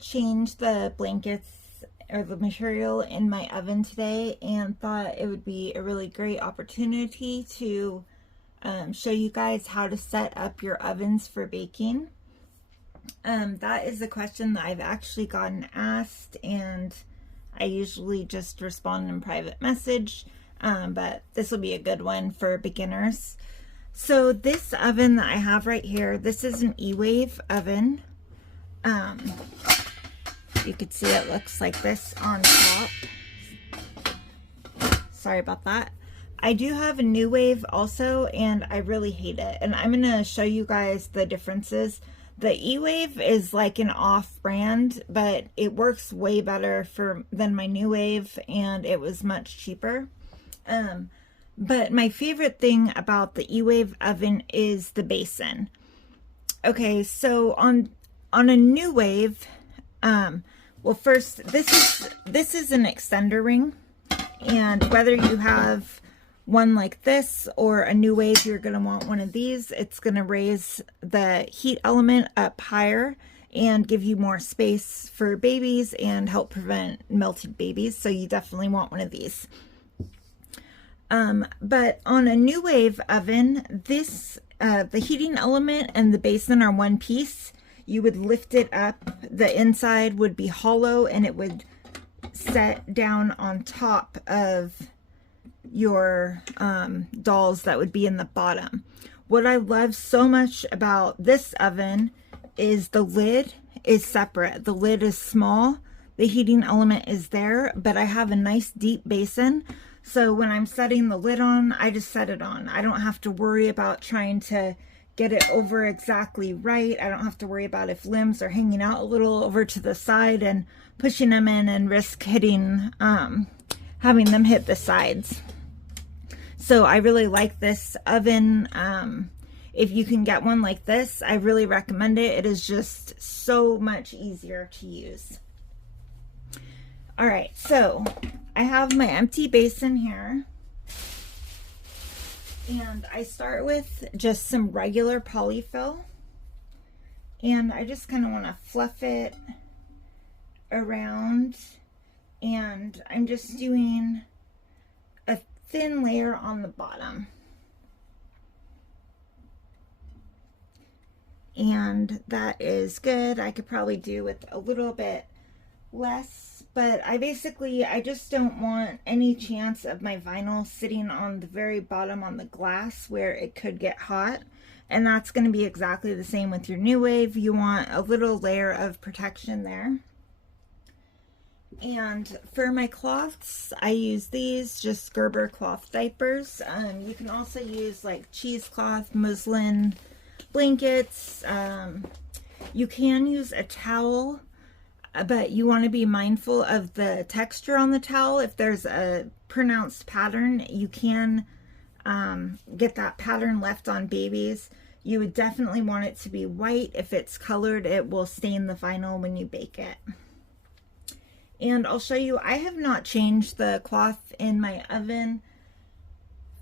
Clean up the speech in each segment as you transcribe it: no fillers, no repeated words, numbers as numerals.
change the blankets or the material in my oven today, and thought it would be a really great opportunity to show you guys how to set up your ovens for baking. That is a question that I've actually gotten asked, and I usually just respond in private message, but this will be a good one for beginners. So this oven that I have right here, this is an e-wave oven. You can see it looks like this on top. Sorry about that. I do have a nuwave also, and I really hate it. And I'm going to show you guys the differences. The e-wave is like an off-brand, but it works way better than my nuwave, and it was much cheaper. But my favorite thing about the e-wave oven is the basin. Okay, so on a nuwave, well, first, this is an extender ring, and whether you have one like this or a nuwave, you're going to want one of these. It's going to raise the heat element up higher and give you more space for babies and help prevent melted babies, so you definitely want one of these. But on a nuwave oven, the heating element and the basin are one piece. You would lift it up, the inside would be hollow, and it would set down on top of your dolls that would be in the bottom. What I love so much about this oven is the lid is separate. The lid is small, the heating element is there, but I have a nice deep basin. So when I'm setting the lid on, I just set it on. I don't have to worry about trying to get it over exactly right. I don't have to worry about if limbs are hanging out a little over to the side and pushing them in and risk hitting, having them hit the sides. So I really like this oven. If you can get one like this, I really recommend it. It is just so much easier to use. All right, so I have my empty basin here. And I start with just some regular polyfill, and I just kind of want to fluff it around, and I'm just doing a thin layer on the bottom. And that is good. I could probably do with a little bit less, but I just don't want any chance of my vinyl sitting on the very bottom on the glass where it could get hot. And that's going to be exactly the same with your nuwave. You want a little layer of protection there. And for my cloths, I use these, just Gerber cloth diapers. You can also use like cheesecloth, muslin blankets. You can use a towel, but you want to be mindful of the texture on the towel. If there's a pronounced pattern, you can get that pattern left on babies. You would definitely want it to be white. If it's colored, it will stain the vinyl when you bake it. And I'll show you, I have not changed the cloth in my oven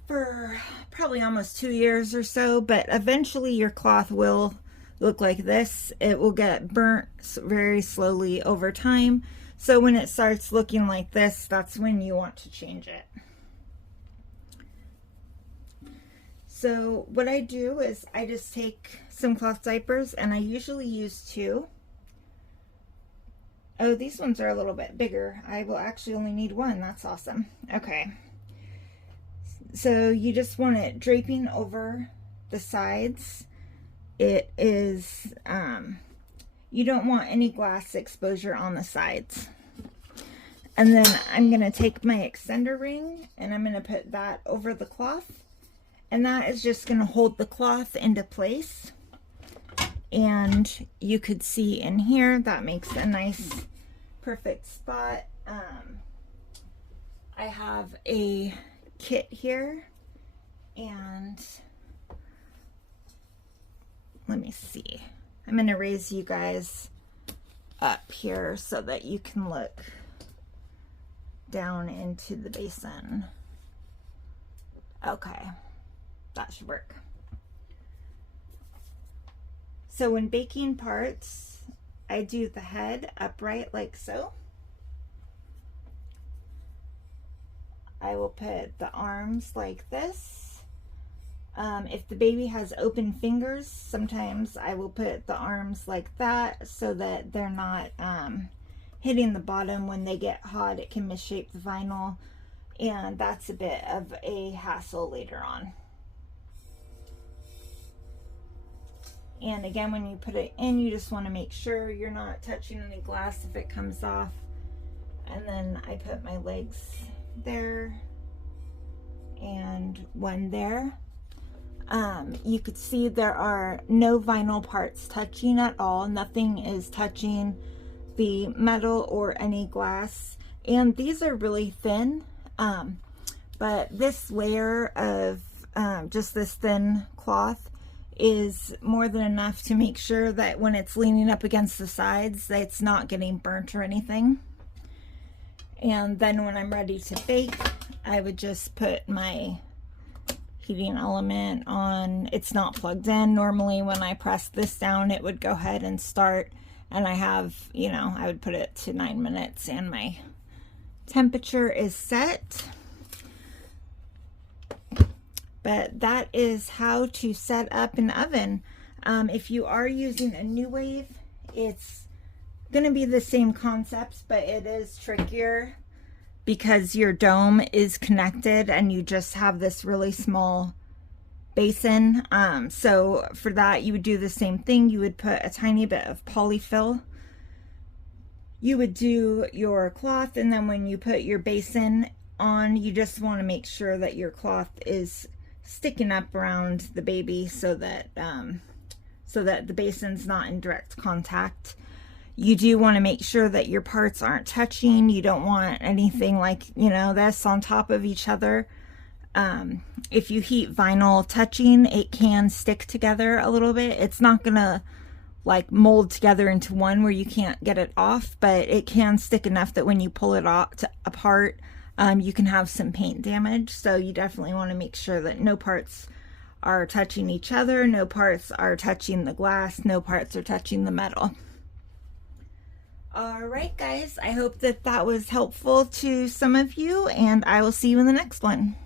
for probably almost 2 years or so, but eventually your cloth will look like this. It will get burnt very slowly over time. So when it starts looking like this, that's when you want to change it. So what I do is I just take some cloth diapers, and I usually use 2. Oh, these ones are a little bit bigger. I will actually only need 1. That's awesome. Okay. So you just want it draping over the sides. It is, you don't want any glass exposure on the sides. And then I'm going to take my extender ring, and I'm going to put that over the cloth. And that is just going to hold the cloth into place. And you could see in here, that makes a nice, perfect spot. I have a kit here, and let me see. I'm going to raise you guys up here so that you can look down into the basin. Okay, that should work. So when baking parts, I do the head upright like so. I will put the arms like this. If the baby has open fingers, sometimes I will put the arms like that so that they're not hitting the bottom. When they get hot, it can misshape the vinyl, and that's a bit of a hassle later on. And again, when you put it in, you just want to make sure you're not touching any glass if it comes off. And then I put my legs there and one there. You could see there are no vinyl parts touching at all. Nothing is touching the metal or any glass. And these are really thin, but this layer of just this thin cloth is more than enough to make sure that when it's leaning up against the sides, that it's not getting burnt or anything. And then when I'm ready to bake, I would just put my heating element on. It's not plugged in. Normally when I press this down, it would go ahead and start, and I have, you know, I would put it to 9 minutes and my temperature is set. But that is how to set up an oven. If you are using a nuwave, it's going to be the same concepts, but it is trickier because your dome is connected and you just have this really small basin. So for that, you would do the same thing. You would put a tiny bit of polyfill. You would do your cloth, and then when you put your basin on, you just want to make sure that your cloth is sticking up around the baby so that the basin's not in direct contact. You do want to make sure that your parts aren't touching. You don't want anything like, you know, this on top of each other. If you heat vinyl touching, it can stick together a little bit. It's not gonna like mold together into one where you can't get it off, but it can stick enough that when you pull it apart, you can have some paint damage. So you definitely want to make sure that no parts are touching each other, no parts are touching the glass, no parts are touching the metal. All right, guys, I hope that that was helpful to some of you, and I will see you in the next one.